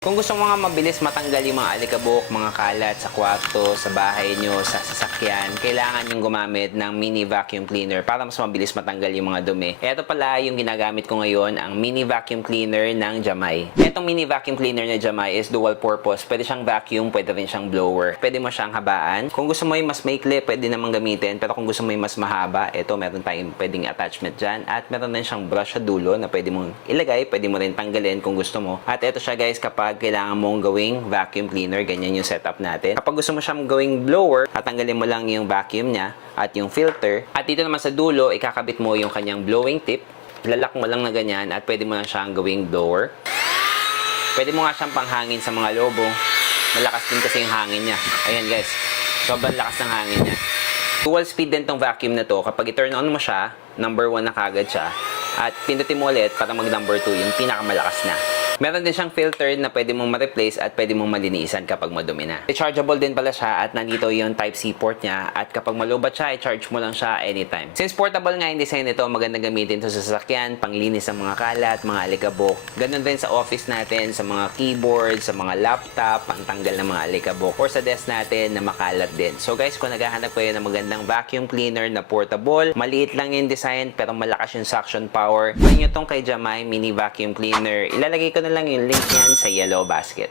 Kung gusto mo nga mabilis matanggal yung mga alikabok, mga kalat sa kwarto, sa bahay nyo, sa sasakyan, kailangan yung gumamit ng mini vacuum cleaner para mas mabilis matanggal yung mga dumi. Ito pala yung ginagamit ko ngayon, ang mini vacuum cleaner ng Jamay. Itong mini vacuum cleaner ng Jamay is dual purpose. Pwede siyang vacuum, pwede rin siyang blower. Pwede mo siyang habaan. Kung gusto mo yung mas maikli, pwede namang gamitin. Pero kung gusto mo yung mas mahaba, ito meron tayong pwedeng attachment dyan. At meron din siyang brush sa dulo na pwede mong ilagay, pwede mo rin tanggalin kung gusto mo. At ito siya guys, kapag kailangan mong gawing vacuum cleaner, ganyan yung setup natin. Kapag gusto mo siyang gawing blower, tatanggalin mo lang yung vacuum niya at yung filter. At dito naman sa dulo, ikakabit mo yung kanyang blowing tip. Lalak mo lang na ganyan at pwede mo na siyang gawing blower. Pwede mo nga siyang panghangin sa mga lobo. Malakas din kasi yung hangin niya. Ayan guys, sobrang lakas ng hangin niya. Dual speed din tong vacuum na to. Kapag i-turn on mo siya, number 1 na kagad siya. At pindutin mo ulit para mag number 2, yung pinakamalakas na. Meron din siyang filter na pwede mong ma-replace at pwede mong malinisan kapag madumi na. Rechargeable din pala siya at nandito yung Type-C port niya at kapag malubat siya, i-charge mo lang siya anytime. Since portable nga yung design nito, maganda gamitin ito sa sasakyan, panglinis ng mga kalat, mga alikabok. Ganun din sa office natin, sa mga keyboard, sa mga laptop, pantanggal ng mga alikabok, or sa desk natin na makalat din. So guys, kung naghahanap kayo ng magandang vacuum cleaner na portable, maliit lang yung design pero malakas yung suction power, gawin nyo tong kay Jamay Mini Vacuum Cleaner. Ilalagay ko na lang yung link niyan sa yellow basket.